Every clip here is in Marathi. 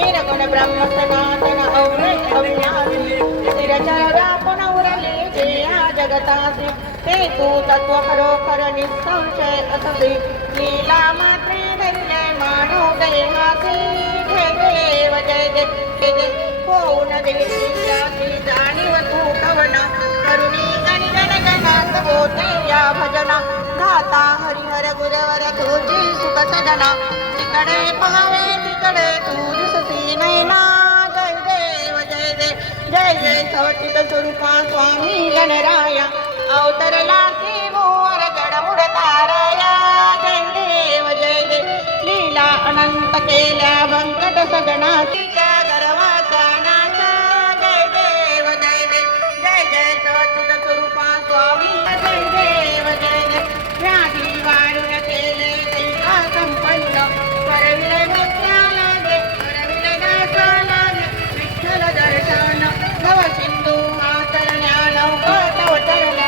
निरगुण ब्रह्म सनातन अवरे अविनाशी निरचर व्यापन उरले जे या जगतासी ते तू तत्व खरोखर निसंशय असते लीला मात्रे धैर्य मानो देहासी जय देव जय देव जय देव होऊन देवी जाती जाणीव तू कवना करुणी गण गण गणात होते या भजना गाता हरिहर गुरवर तुझी सुख सजना तिकडे पहावे तिकडे तू दिसती नैना जय देव जय देव जय जय सवचित स्वरूपा स्वामी गणराया अवतरला की मोर गडमुड तारया जय देव जय देव लीला अनंत केल्या व्यंकट सगणाच्या गर्वाचा नाचा जय देव जय देव जय जय सवचित स्वरूपा स्वामी जय देव जय देव व्याधी वारून केले दैवा संपन्न करविले भक्त्याला दे करविले दासाला दे विठ्ठल दर्शन नव सिंधू आचरण्या नवकतव चरण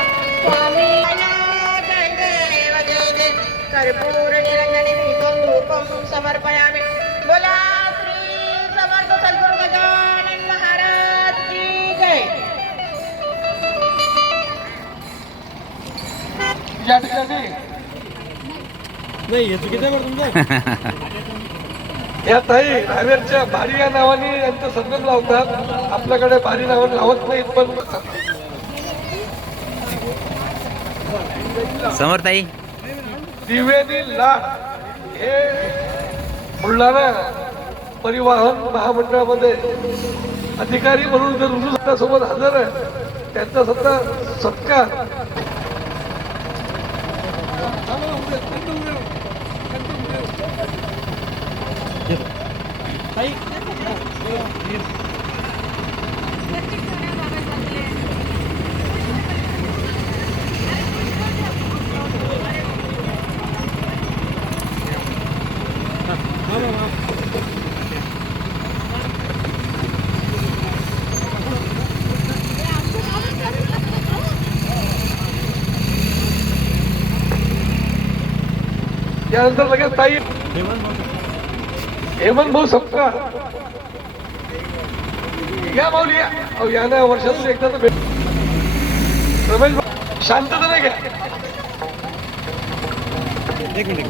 स्वामी जय देव जय देव कर्पूर निरंजनी दीपं धूपं समर्पयामि बोला श्री समर्थ सद्गुरु गजानन महाराज की जय. या ठिकाणी नाही हे चुकीचं आहे बरं तुमचं. या ताई रावेरच्या बारी या नावाने यांचं संगम लावतात. आपल्याकडे बारी नावाने लावत नाहीत पण समोरताई त्रिवेणी लाड हे बुलढाणा परिवहन महामंडळामध्ये अधिकारी म्हणून जर रुजू सोबत हजर आहे त्यांचा सुद्धा सत्कार यानंतर लगेच ताई हेमंत भाऊ सपकाळ या माऊली या. अहो यानं वर्षातून एकदा तर रमेश भाऊ शांतता घ्या. एक मिनिट